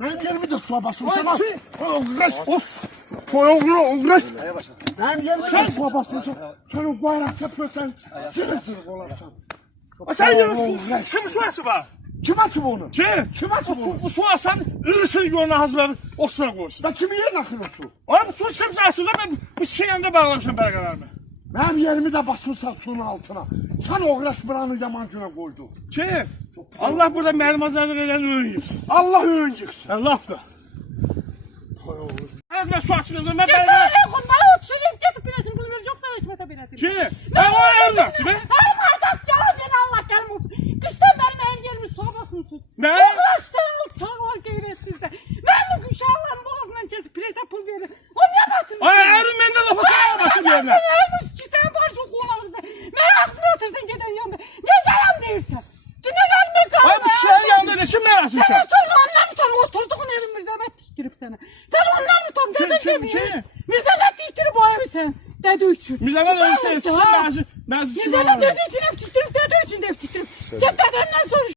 Benim yerimi de suya basmışsın ha. Uğraş. Of. Uğraş. Benim yerimi de suya basmışsın. Sen o bayrak yapıyorsan cırık olarsan. Sen yarısın. Kim su açı var? Kim açı bunu? Kim açı bu? Bu su açan ürüsün yoluna hazırlar. Oksana koysun. Ben kimin yerine akın o su? Oğlum su kimse açırlar. Ben bu şeyin yanında bağlamışım belgelerimi. Benim yerimi de basmışsan suyun altına. Sen uğraş buranı yaman güne koydu. Allah burada mənim azarlıq eləyən öyün yıxsın. Allah öyün yıksın. Allah da. Ayaklar su açılır. Ben Git belgeler. öyle konmaya oturayım. Gidip güneşin bulunur. Yoksa hükümete biletim. Ben o evde açı be. Benim arkadaş canım seni Allah gelmesin. Kıştan benim yerimi soğumasın tut. Ne? Uğraştığın sağ ol geyretsizde. Ben bu uşağların boğazından kesip prese pul verir. O ne batın? Ay erim bende lafı kalmasın yerine. Sen ölmüş çisten var çok kulağınızda. Ben aklına otursan giden yanında. Ne yalan değilsen. Düne gelme kalma. Ay bu şeyin yanında ne şimdi ben açmışım? Sen ondan mı tanı? Oturduğun yerin Mirzamet diktirip sana. Sen ondan mı tanı? Dedin değil mi? Mirzamet diktirip o evi sen. Dede için. Mirzamet öyle şey. Çıksın bazı Mirzamet dede için ev diktirip dede için de ev diktirip. Sen dedenden sonra